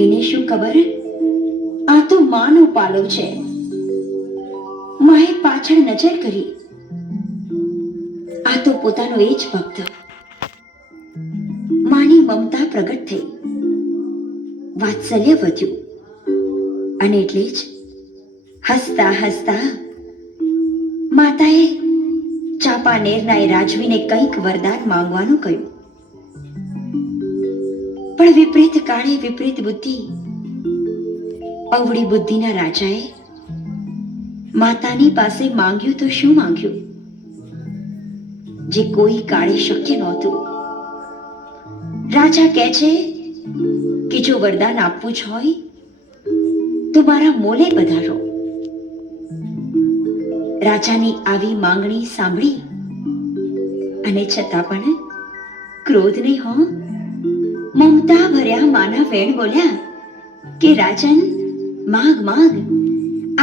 એને શું ખબર, આ તો માનો પાલવ છે. માએ પાછળ નજર કરી. આ તો પોતાનો એ જ ભક્ત. માની મમતા પ્રગટ થઈ, વાત્સલ્ય વધ્યું, અને એટલે જ હસતા હસતા માતાએ ચાંપાનેરના એ રાજવીને કંઈક વરદાન માંગવાનું કહ્યું. પણ વિપરીત કાળે વિપરીત બુદ્ધિ. અવળી બુદ્ધિના રાજાએ માતાની પાસે માંગ્યું તો શું માંગ્યું, જે કોઈ કાળે શક્ય નહોતું. રાજા કહે છે કે જો વરદાન આપવું જ હોય તો મારા મોલે પધારો. રાજાની આવી માંગણી સાંભળી અને છતાં પણ ક્રોધ નહીં હો, મમતા ભર્યા માના વેણ બોલ્યા કે રાજન, માગ માગ,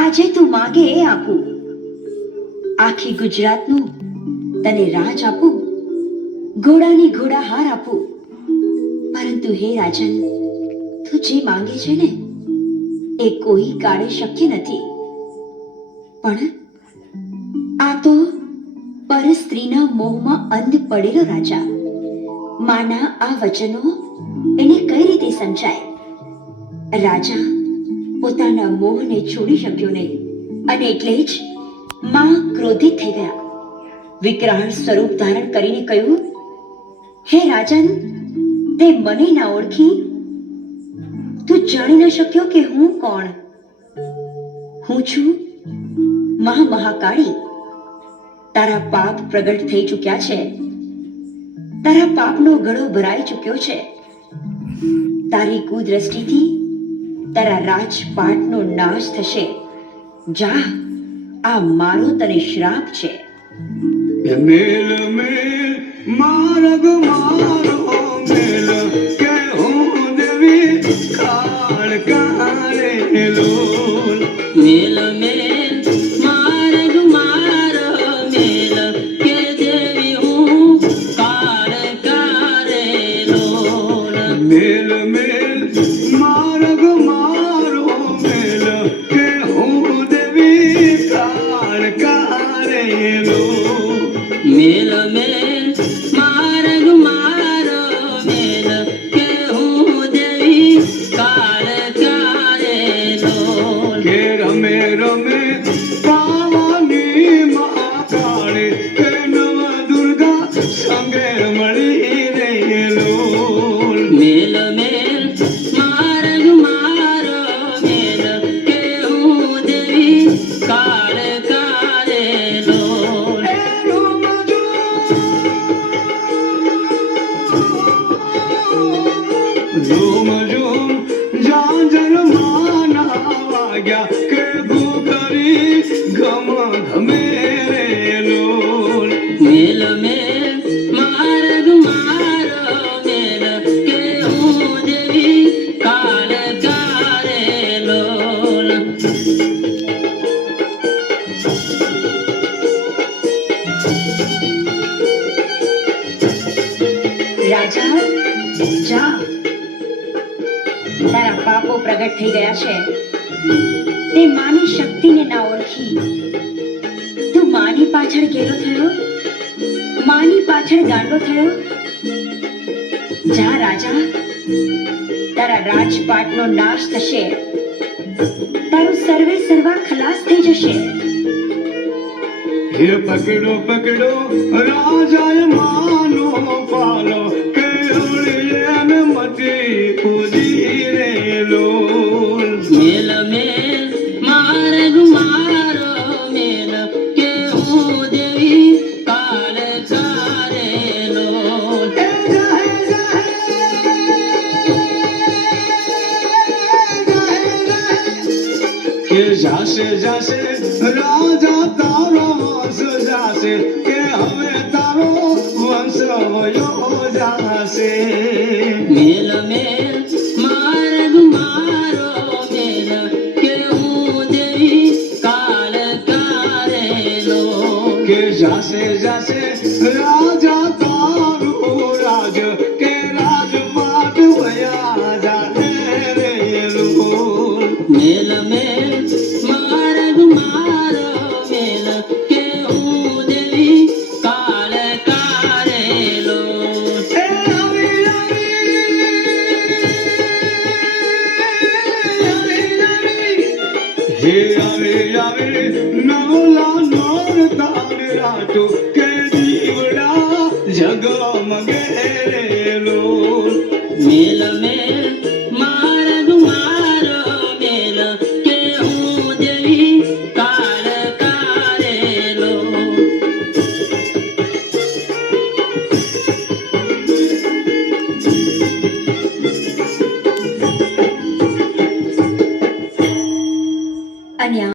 આજે તું માગે એ આપું. આખી ગુજરાતનું તને રાજ આપું, ઘોડાની ઘોડા હાર આપું. પરંતુ હે રાજન, તું જે માંગે છે ને એ કોઈ કાળે શક્ય નથી. પણ આ તો પર સ્ત્રીના મોહમાં અંધ પડેલો રાજા. માના આ વચનો એને કઈ રીતે સમજાય? રાજા પોતાના મોહને છોડી શક્યો નહીં, અને એટલે જ માં ક્રોધિત થઈ ગયા. વિકરાળ સ્વરૂપ ધારણ કરીને કહ્યું, હે રાજન, તે મને ના ઓળખી? તું જાણી ન શક્યો કે હું કોણ? હું છું મહાકાળી. તારા પાપ પ્રગટ થઈ ચૂક્યા છે. તારા પાપનો ગળો ભરાઈ ચૂક્યો છે. તારી કુદ્રષ્ટિથી તારા રાજપાટનો નાશ થશે. જા, આ મારો તને શ્રાપ છે. મેલ મેલ માર્ગ મારો મેલ, કે હું દેવી કાળ કાળે લોલ. મેલ મેલ માર્ગ મારો મેલ, કે દેવી હું કાળ કાળે લોલ. મેલ મેલ માર્ગ મારો મેલ, કે હું દેવી કાળ કાળે લોલ. મેલ મેલ માર્ગ મારો મેલ, કે હું દેવી કાળ કાળે લોલ. કે રમે રમે પાવાની મહાકાળે, કે નવ દુર્ગા સંગે મળી રે લોલ. મેલ મેલ માર્ગ મારો મેલ, કે હું દેવી કાળ કાળે લોલ. ઝૂમ ઝૂમ ઝાંઝર માના વાગ્યા, કે ભૂખરી ઘમ ઘમે રે લોલ. મેલ મેલ માર્ગ મારો મેલ, કે હું દેવી કાળ કાળે લોલ. રાજા, જા, તારા પાપો પ્રગટ થઈ ગયા છે. તે માની શક્તિને ના ઓળખી. તું માની પાછળ ગેલો થયો, માની પાછળ ગાંડો થયો. જા રાજા, તારા રાજપાટનો નાશ થશે. તારું સર્વે સર્વા ખલાસ થઈ જશે. હે પકડો પકડો રાજાએ માનો પાલો, કે ઓળિયન મતી પૂજી રે લોલ. મેલ મેલ માર્ગ મારો મેલ, કે હું દેવી કાળ કાળે લોલ. કે જાશે જાશે રાજા તારો વંશ જાશે, કે હવે તારો વંશ વયો જાશે. મેલ મેલ માર્ગ મારો મેલ, કે હું દેવી કાળ કાળે લોલ. કે જાશે જાશે રાજા તારું રાજ, કે રાજપાટ વયા જાને હાટુ કે દીવડા જગો